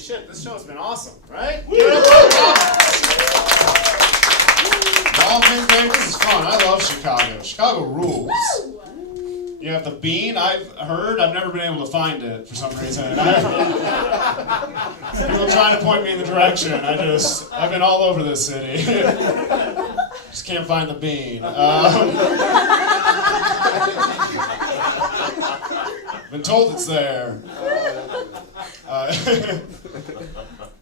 shit, this show's been awesome, right? Y'all think, babe, this is fun. I love Chicago. Chicago rules. You have the bean, I've heard. I've never been able to find it for some reason. People trying to point me in the direction. I've been all over this city. Just can't find the bean. Been told it's there.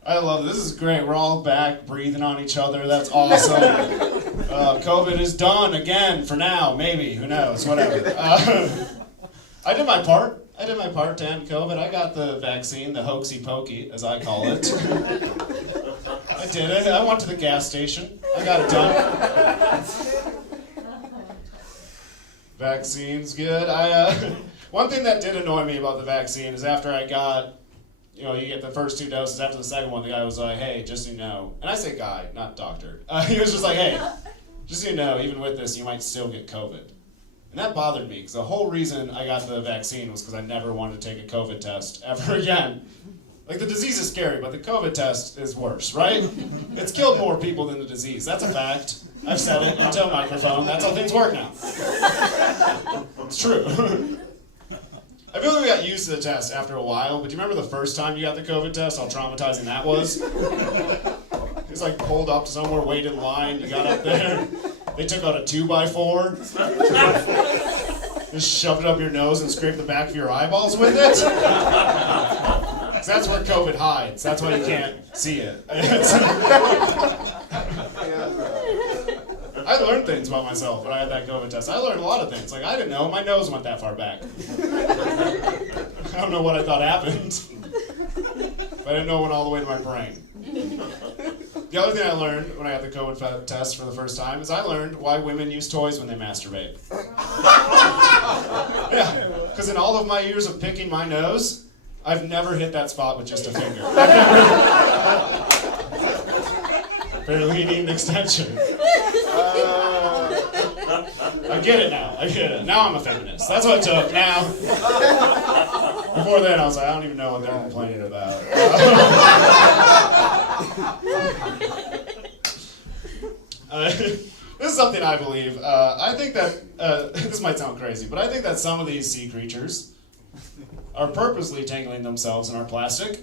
I love it. This is great. We're all back breathing on each other. That's awesome. COVID is done again for now. Maybe. Who knows? Whatever. I did my part. I did my part to end COVID. I got the vaccine, the hoaxy pokey, as I call it. I did it. I went to the gas station. I got it done. Vaccine's good. One thing that did annoy me about the vaccine is after I got, you get the first 2 doses. After the second one, the guy was like, hey, just so you know. And I say guy, not doctor. He was just like, hey, just so you know, even with this, you might still get COVID. And that bothered me, because the whole reason I got the vaccine was because I never wanted to take a COVID test ever again. Like, the disease is scary, but the COVID test is worse, right? It's killed more people than the disease. That's a fact. I've said it into a microphone. That's how things work now. It's true. I feel like we got used to the test after a while, but do you remember the first time you got the COVID test, how traumatizing that was? It was like pulled up somewhere, waited in line, you got up there, they took out a 2x4, just shoved it up your nose and scraped the back of your eyeballs with it. So that's where COVID hides, that's why you can't see it. I learned things about myself when I had that COVID test. I learned a lot of things. Like, I didn't know my nose went that far back. I don't know what I thought happened. But I didn't know it went all the way to my brain. The other thing I learned when I had the COVID test for the first time is I learned why women use toys when they masturbate. Yeah, because in all of my years of picking my nose, I've never hit that spot with just a finger. Barely need an extension. I get it now. I get it. Now I'm a feminist. That's what it took. Now. Before then, I was like, I don't even know what they're complaining about. This is something I believe. I think that, this might sound crazy, but I think that some of these sea creatures are purposely tangling themselves in our plastic.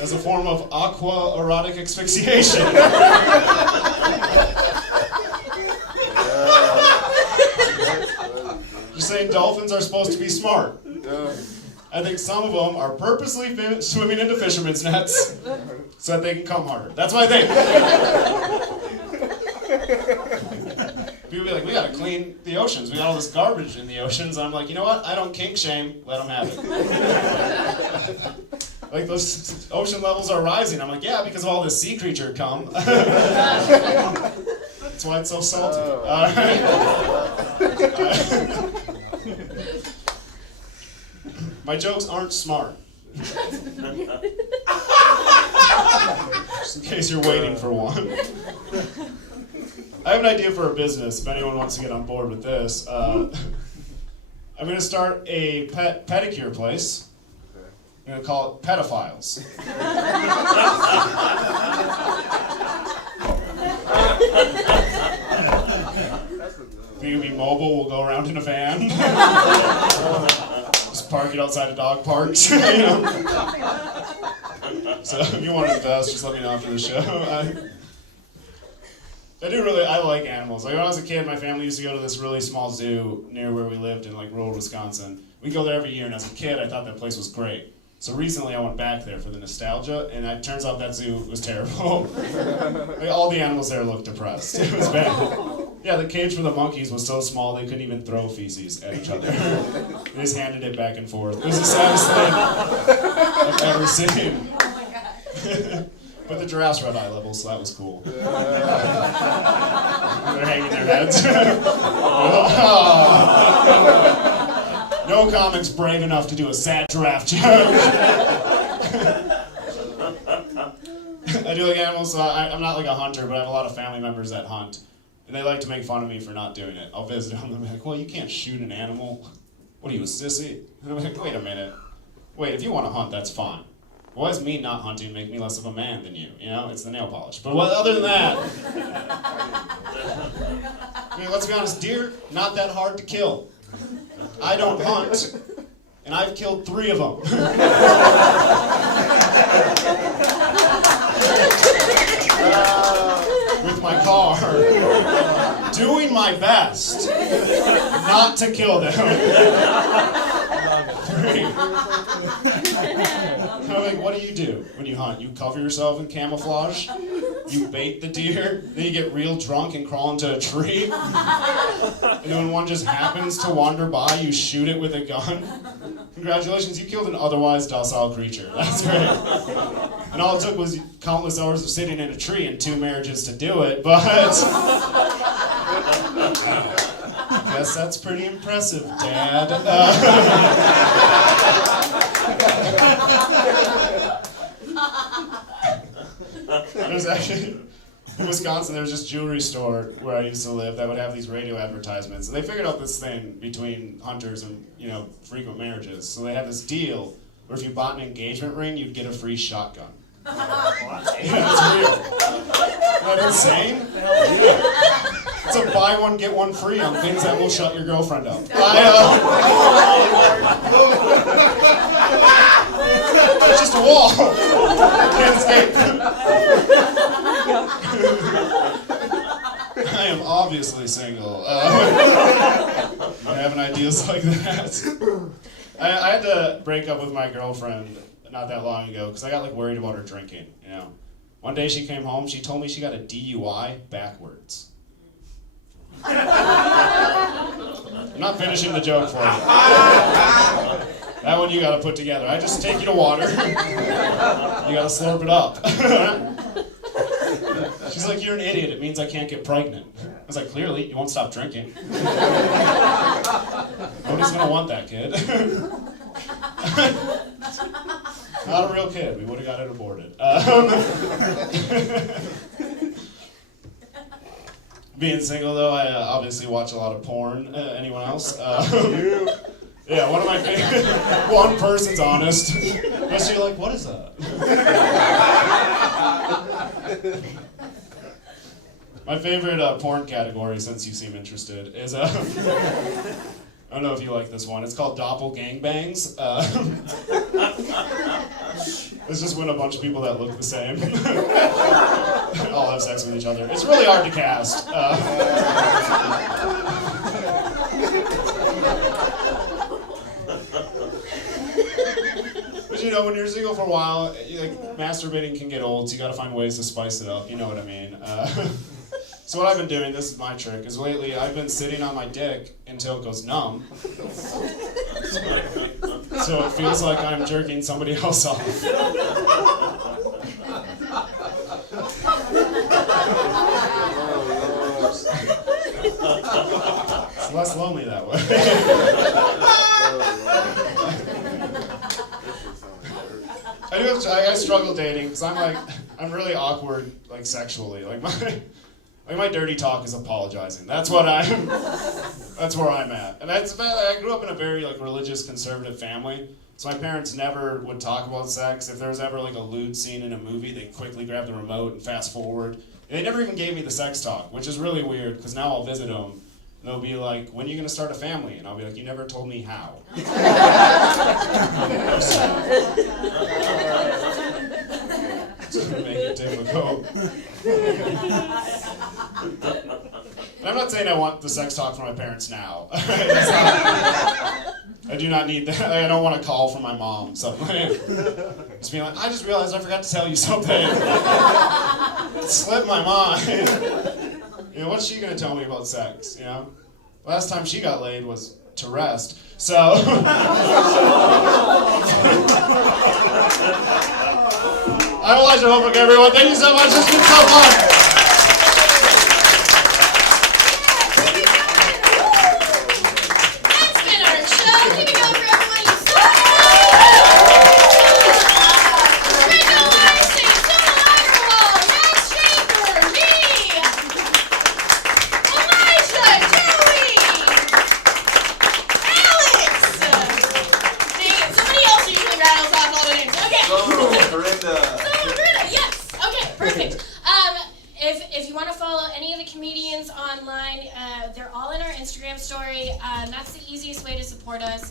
As a form of aqua-erotic asphyxiation. You're saying dolphins are supposed to be smart. I think some of them are purposely swimming into fishermen's nets so that they can come harder. That's what I think. People be like, we gotta clean the oceans. We got all this garbage in the oceans. And I'm like, you know what? I don't kink shame. Let them have it. Like, those ocean levels are rising. I'm like, yeah, because of all this sea creature cum. That's why it's so salty. My jokes aren't smart. Just in case you're waiting for one. I have an idea for a business, if anyone wants to get on board with this. I'm going to start a pedicure place. I'm going to call it Pedophiles. We can be mobile, we'll go around in a van. Just park it outside of dog parks. So if you want to invest, just let me know after the show. I like animals. Like, when I was a kid, my family used to go to this really small zoo near where we lived in, like, rural Wisconsin. We'd go there every year, and as a kid, I thought that place was great. So recently I went back there for the nostalgia, and it turns out that zoo was terrible. Like, all the animals there looked depressed. It was bad. Yeah, the cage for the monkeys was so small they couldn't even throw feces at each other. They just handed it back and forth. It was the saddest thing I've ever seen. Oh my god. But the giraffes were at eye level, so that was cool. They're hanging their heads. No comic's brave enough to do a sad giraffe joke. I do like animals, so I'm not like a hunter, but I have a lot of family members that hunt. And they like to make fun of me for not doing it. I'll visit them and they're like, well, you can't shoot an animal. What are you, a sissy? And I'm like, wait a minute. Wait, if you want to hunt, that's fine. Why does me not hunting make me less of a man than you? You know, it's the nail polish. But other than that, I mean, let's be honest, deer, not that hard to kill. I don't hunt, and I've killed 3 of them. With my car, doing my best not to kill them. 3. I'm like, what do when you hunt? You cover yourself in camouflage, you bait the deer, then you get real drunk and crawl into a tree, and when one just happens to wander by, you shoot it with a gun. Congratulations, you killed an otherwise docile creature. That's great. And all it took was countless hours of sitting in a tree and 2 marriages to do it, but I guess that's pretty impressive, Dad. There's actually, in Wisconsin, there was this jewelry store where I used to live that would have these radio advertisements. And they figured out this thing between hunters and, frequent marriages. So they had this deal where if you bought an engagement ring, you'd get a free shotgun. Yeah, it's real. Isn't that insane? Yeah. It's a buy one, get one free on things that will shut your girlfriend up. It's just a wall. Can't escape. I am obviously single. Having ideas like that. I had to break up with my girlfriend not that long ago because I got worried about her drinking. One day she came home, she told me she got a DUI backwards. I'm not finishing the joke for you. That one you gotta put together. I just take you to water. You gotta slurp it up. She's like, you're an idiot. It means I can't get pregnant. I was like, clearly, you won't stop drinking. Nobody's gonna want that kid. Not a real kid. We would have got it aborted. Being single, though, I obviously watch a lot of porn. Anyone else? Yeah, one of my favorite. One person's honest. But you're like, what is that? My favorite porn category, since you seem interested, is I don't know if you like this one. It's called doppelgangbangs. It's just when a bunch of people that look the same all have sex with each other. It's really hard to cast. But when you're single for a while, masturbating can get old, so you gotta find ways to spice it up. You know what I mean? So what I've been doing, this is my trick, is lately I've been sitting on my dick until it goes numb. So it feels like I'm jerking somebody else off. It's less lonely that way. I struggle dating because I'm really awkward, sexually. My dirty talk is apologizing. That's where I'm at. And I grew up in a very religious, conservative family. So my parents never would talk about sex. If there was ever a lewd scene in a movie, they'd quickly grab the remote and fast forward. And they never even gave me the sex talk, which is really weird because now I'll visit them. And they'll be like, when are you going to start a family? And I'll be like, you never told me how. Make it difficult. And I'm not saying I want the sex talk from my parents now. I do not need that. I don't want a call from my mom suddenly. Just being like, I just realized I forgot to tell you something. It slipped my mind. What's she gonna tell me about sex? Last time she got laid was to rest. So I'm Elijah Holbrook, everyone. Thank you so much. It's been so fun. That's been our show. Keep it going for everyone. You so Rachel Lacey, Jonah Lagerwald, Max Schaefer, me. Dorinda. Dorinda, yes. Okay, perfect. If you want to follow any of the comedians online, they're all in our Instagram story. That's the easiest way to support us.